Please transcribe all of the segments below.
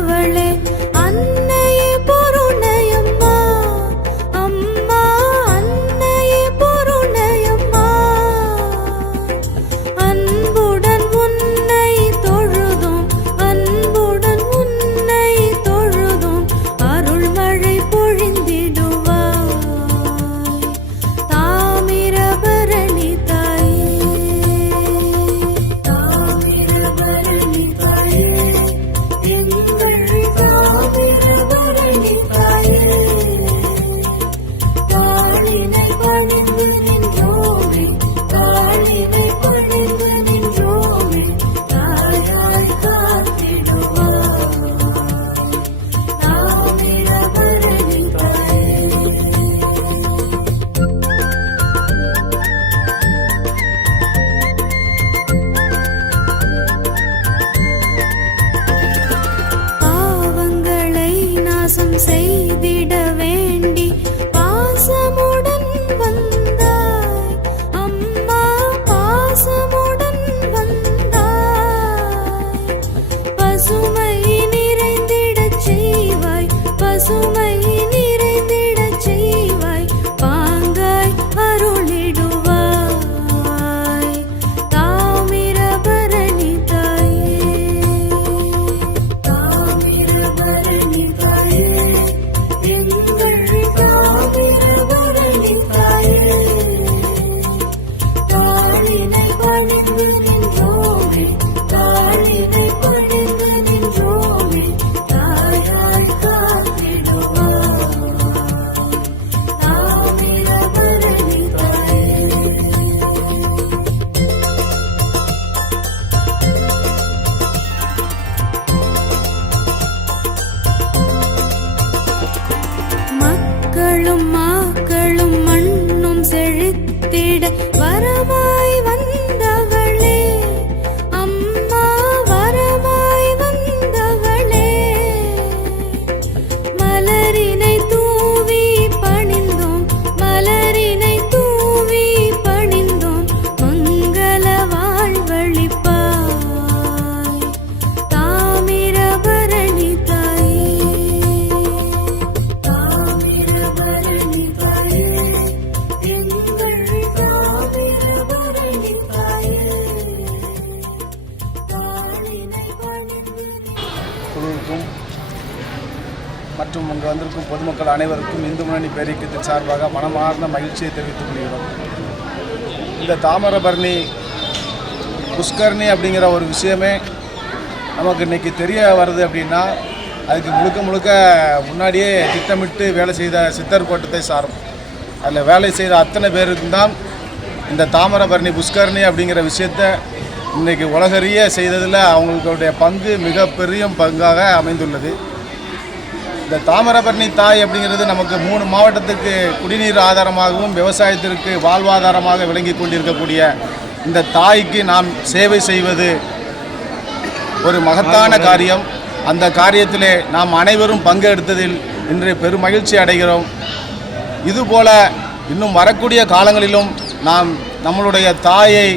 வந்தவளே அன்னையே பொருணையம்மா அம்மா அன்னையே பொருணையம்மா அன்புடன் உன்னை தொழுதும் அன்புடன் உன்னை தொழுதும் அருள்மழை பொழிந்திடுவாய் தாமிரபரணி தாயே தாமிரபரணி தாயே எங்கள் தாமிரபரணி தாயே தாளினை பணிந்து நின்றோமே தாளினை பணிந்து நின்றோமே தாயாய் காத்திடுவாய் தாமிரபரணி தாயே பாவங்களை நாசம் செய்திட வேண்டி பாசமுடன் வந்தாய் அம்மா பாசமுடன் வந்தாய் பசுமை நிறைந்திடச் செய்வாய் பசுமை நிறைந்திடச் செய்வாய் பாங்காய் அருளிடுவாய் தாமிரபரணி தாயே தாமிரபரணி தாயே எங்கள் தாமிரபரணி தாயே தாளினை பணிந்து நின்றோமே தாளினை பணிந்து நின்றோமே தாயாய் காத்திடுவாய் தாமிரபரணி தாயே மக்களும் மாக்களும் மண்ணும் செழித்திட வரமாய் வந்தவளே அம்மா வரமாய் வந்தவளே மலரினை தூவி பணிந்தோம் மலரினை தூவி பணிந்தோம் மங்கள வாழ்வழிப்பாய் தாமிரபரணி தாயே தாமிரபரணி தாயே எங்கள் தாமிரபரணி தாயே தாளினை பணிந்து குழுவுக்கும் மற்றும் இங்கு வந்திருக்கும் பொதுமக்கள் அனைவருக்கும் இந்து முன்னணி பேரியக்கத்தின் சார்பாக மனமார்ந்த மகிழ்ச்சியை தெரிவித்துக் கொள்கிறோம். இந்த தாமிரபரணி புஷ்கரணி அப்படிங்கிற ஒரு விஷயமே நமக்கு இன்றைக்கி தெரிய வருது அப்படின்னா அதுக்கு முழுக்க முழுக்க முன்னாடியே திட்டமிட்டு வேலை செய்த சித்தர் கோட்டத்தை சாரும். அதில் வேலை செய்த அத்தனை பேருக்கும் தான் இந்த தாமிரபரணி புஷ்கரணி அப்படிங்கிற விஷயத்தை இன்றைக்கி உலகறிய செய்ததில் அவங்களுடைய பங்கு மிகப்பெரிய பங்காக அமைந்துள்ளது. இந்த தாமிரபரணி தாய் அப்படிங்கிறது நமக்கு 3 மாவட்டத்துக்கு குடிநீர் ஆதாரமாகவும் விவசாயத்திற்கு வாழ்வாதாரமாக விளங்கி கொண்டிருக்கக்கூடிய இந்த தாய்க்கு நாம் சேவை செய்வது ஒரு மகத்தான காரியம். அந்த காரியத்திலே நாம் அனைவரும் பங்கெடுத்ததில் இன்று பெருமகிழ்ச்சி அடைகிறோம். இதுபோல இன்னும் வரக்கூடிய காலங்களிலும் நாம் நம்மளுடைய தாயை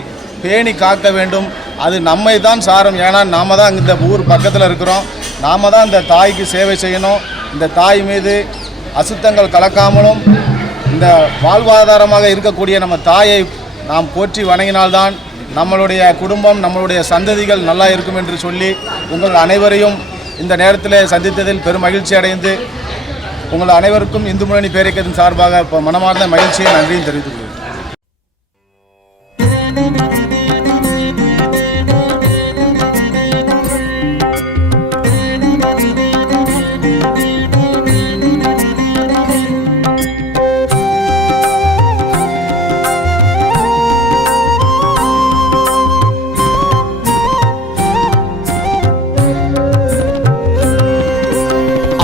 பேணி காக்க வேண்டும். அது நம்மை தான் சாரும். ஏன்னா நாம் தான் இந்த ஊர் பக்கத்தில் இருக்கிறோம். நாம் தான் இந்த தாய்க்கு சேவை செய்யணும். இந்த தாய் மீது அசுத்தங்கள் கலக்காமலும் இந்த வாழ்வாதாரமாக இருக்கக்கூடிய நம்ம தாயை நாம் போற்றி வணங்கினால்தான் நம்மளுடைய குடும்பம் நம்மளுடைய சந்ததிகள் நல்லா இருக்கும் என்று சொல்லி உங்கள் அனைவரையும் இந்த நேரத்தில் சந்தித்ததில் பெரும் மகிழ்ச்சி அடைந்து உங்கள் அனைவருக்கும் இந்து முன்னணி பேரியக்கத்தின் சார்பாக மனமார்ந்த மகிழ்ச்சியை நன்றியும் தெரிவித்துக் கொள்கிறேன்.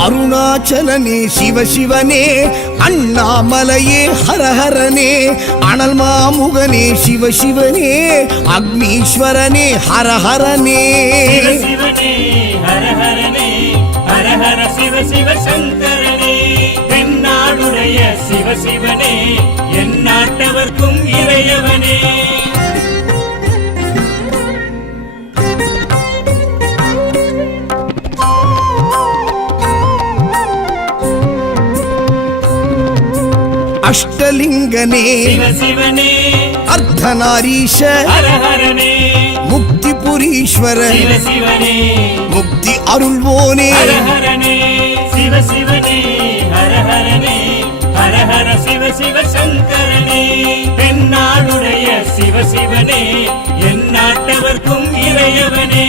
அருணாச்சலனே சிவசிவனே அண்ணாமலையே ஹரஹரனே அனல் மாமுகனே சிவசிவனே அக்னீஸ்வரனே ஹரஹரனே சிவசிவனே ஹரஹரனே ஹரஹர சிவ சிவ சங்கரனே தென்னாடுடைய சிவசிவனே எந்நாட்டவர்க்கும் இறையவனே அஷ்டலிங்கனே சிவ சிவனே அர்த்தநாரீஷ ஹர ஹரனே முக்தி புரீஸ்வர சிவ சிவனே முக்தி அருள்வோனே ஹர ஹரனே சிவ சிவனே ஹர ஹரனே ஹர ஹர சிவ சிவ சங்கரனே தென்னாடுடைய சிவ சிவனே எந்நாட்டவர்க்கும் இறையவனே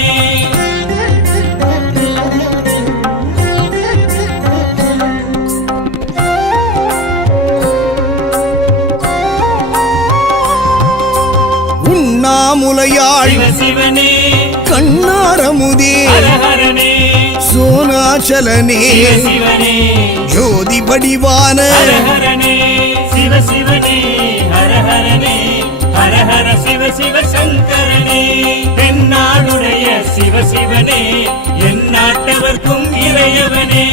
உண்ணாமுலையாள் சிவ சிவனே கண்ணாரமுதே ஹர ஹரனே சோனாச்சலனே சிவ சிவனே ஜோதி வடிவான ஹர ஹரனே சிவ சிவனே ஹர ஹரனே ஹர ஹர சிவ சிவ சங்கரனே தென்னாடுடைய சிவ சிவனே எந்நாட்டவர்க்கும் இறையவனே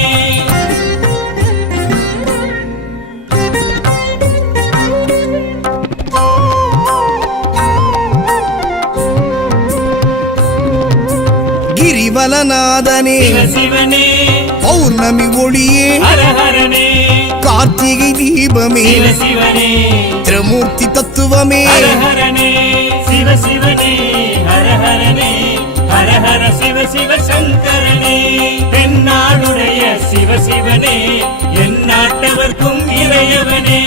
கிரிவலநாதனே சிவ சிவனே பௌர்ணமி ஒளியே ஹர ஹரனே கார்த்திகை தீபமே சிவ சிவனே திரிமூர்த்தி தத்துவமே ஹர ஹரனே சிவ சிவனே ஹர ஹரனே ஹர ஹர சிவ சிவ சங்கரனே தென்னாடுடைய சிவ சிவனே எந்நாட்டவர்க்கும் இறையவனே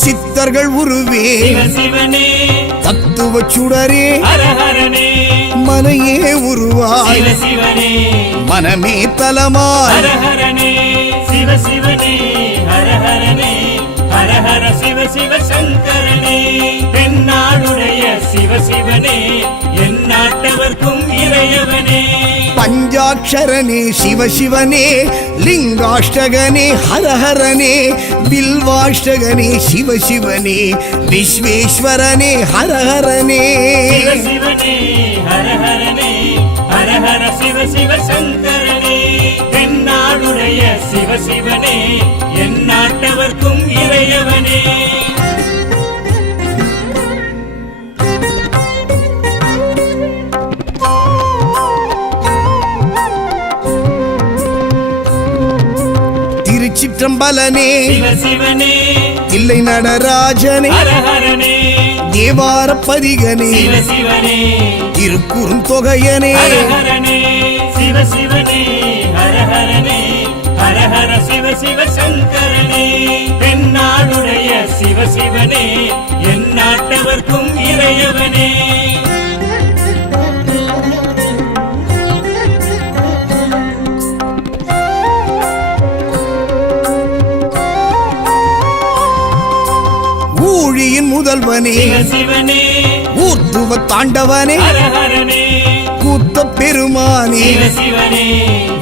சித்தர்கள் உருவே சிவ சிவனே தத்துவ சுடரே ஹர ஹரனே மனையே உருவாய் சிவ சிவனே மனமே தலமாய் ஹர ஹரனே சிவ சிவனே ஹர ஹரனே ஹர ஹர சிவ சிவ சங்கரனே தென்னாடுடைய சிவ சிவனே எந்நாட்டவர்க்கும் இறையவனே பஞ்சாட்சரனே சிவசிவனே லிங்காஷ்டகனே ஹரஹரனே பில்வாஷ்டகனே சிவசிவனே விஸ்வேஸ்வரனே ஹரஹரனே சிவ சிவனே ஹர ஹரனே ஹர ஹர சிவ சிவ சங்கரனே தென்னாடுடைய சிவ சிவனே எந்நாட்டவர்க்கும் இறையவனே திருச்சிற்றம்பலனே சிவ சிவனே தில்லை நடராஜனே ஹர ஹரனே தேவார பதிகனே சிவ சிவனே திருக்குறுந்தொகையனே ஹர ஹரனே சிவ சிவனே ஹர ஹரனே ஹர ஹர சிவ சிவ சங்கரனே தென்னாடுடைய சிவ சிவனே எந்நாட்டவர்க்கும் இறையவனே ஊழியின் முதல்வனே சிவ சிவனே ஊர்த்துவ தாண்டவனே ஹர ஹரனே கூத்த பெருமானே சிவ சிவனே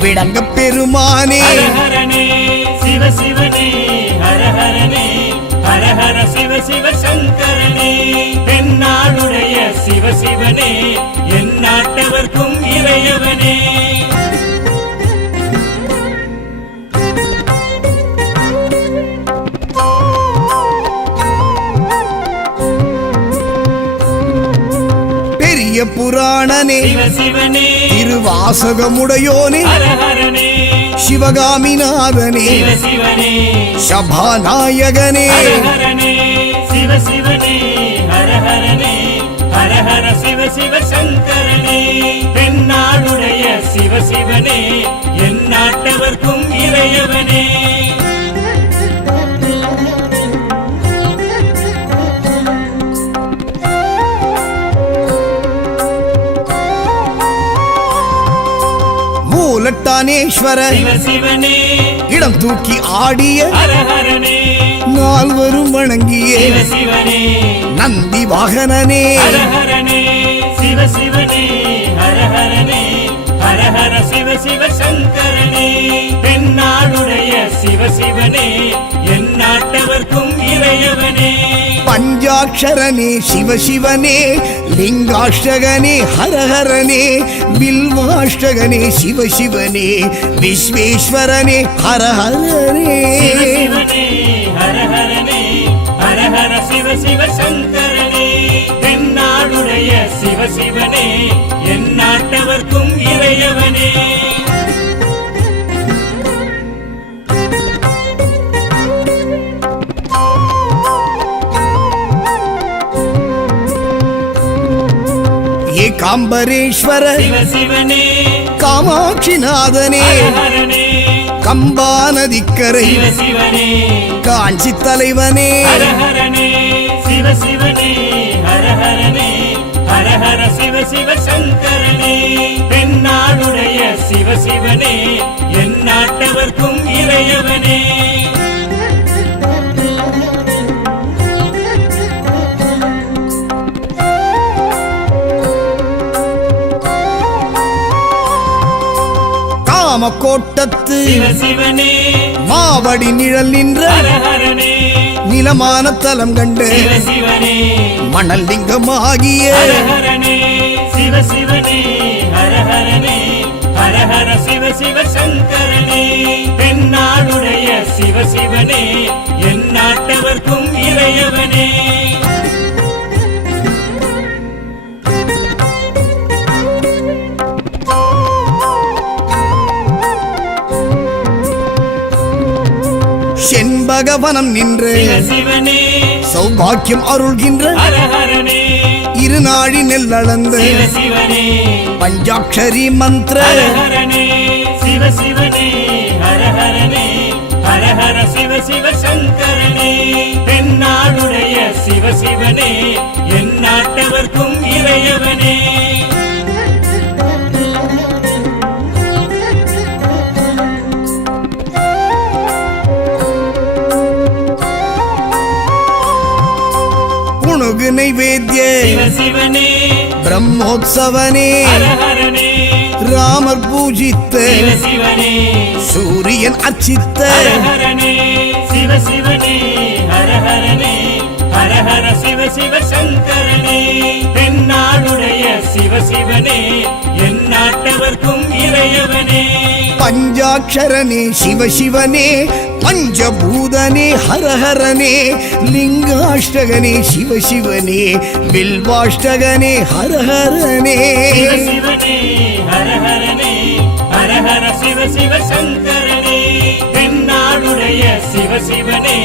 விடங்க பெருமானே ஹர ஹரனே சிவ சிவனே ஹர ஹரனே ஹர ஹர சிவ சிவ சங்கரனே தென்னாடுடைய சிவ சிவனே எந்நாட்டவர்க்கும் இறையவனே பெரிய புராணனே சிவ சிவனே திருவாசகமுடையோனே ஹர ஹரனே சிவகாமிநாதனே சிவ சிவனே சபாநாயகனே ஹர ஹரனே சிவ சிவனே ஹர ஹரனே ஹர ஹர சிவ சிவ சங்கரனே தென்னாடுடைய சிவ சிவனே எந்நாட்டவர்க்கும் இறையவனே மூலட்டானேஸ்வர சிவ சிவனே இடம் தூக்கி ஆடிய ஹர ஹரனே நால்வரும் வணங்கிய சிவ சிவனே நந்தி வாகனனே ஹர ஹரனே சிவ சிவனே ஹர ஹரனே ஹர ஹர சிவ சிவ சங்கரனே தென்னாடுடைய சிவ சிவனே எந்நாட்டவர்க்கும் இறையவனே பஞ்சாட்சரனே சிவசிவனே லிங்காஷ்டகனே ஹரஹரனே பில்வாஷ்டகனே சிவசிவனே விஸ்வேஸ்வரனே ஹரஹரனே சிவ சிவனே ஹர ஹரனே ஹர ஹர சிவ சிவ சங்கரனே தென்னாடு ஏகாம்பரேஸ்வர சிவ சிவனே காமாட்சிநாதனே ஹரஹரனே கம்பா நதிக்கரை சிவ சிவனே காஞ்சி தலைவனே ஹரஹரனே சிவ சிவனே ஹரஹரனே ஹரஹர சிவ சிவ சங்கரனே தென்னாடுடைய சிவ சிவனே எந்நாட்டவர்க்கும் இறையவனே காமக்கோட்டத்து சிவ சிவனே மாவடி நிழல் நின்ற ஹரஹரனே நிலமான தலம் கண்டு சிவ சிவனே மணல் லிங்கமாகிய ஹரஹரனே சிவ சிவனே ஹரஹரனே ஹரஹர சிவ சிவ சங்கரனே தென்னாடுடைய சிவ சிவனே எந்நாட்டவர்க்கும் இறையவனே செண்பகவனம் நின்று சிவ சிவனே சௌபாக்கியம் அருள்கின்ற ஹரஹரனே இருநாழி நெல்லளந்து சிவ சிவனே பஞ்சாட்சரி மந்திர ஹரஹரனே சிவ சிவனே ஹரஹரனே ஹரஹர சிவ சிவ சங்கரனே தென்னாடுடைய சிவ சிவனே எந்நாட்டவர்க்கும் இறையவனே புணுகு நைவேத்திய சிவ சிவனே பிரம்மோத்சவனே ஹரஹரனே ராமர் பூஜித்த சிவ சிவனே சூரியன் அர்ச்சித்த ஹரஹரனே சிவ சிவனே ஹரஹரனே ஹரஹர சிவ சிவ சங்கரனே தென்னாடுடைய சிவ சிவனே எந்நாட்டவர்க்கும் இறையவனே பஞ்சாட்சரனே சிவசிவனே பஞ்சபூதனே ஹரஹரனே லிங்காஷ்டகனே சிவசிவனே வில்வாஷ்டகனே ஹரஹரனே சிவ சிவனே ஹரஹரனே ஹரஹர சிவ சிவ சங்கரனே தென்னாடுடைய சிவ சிவனே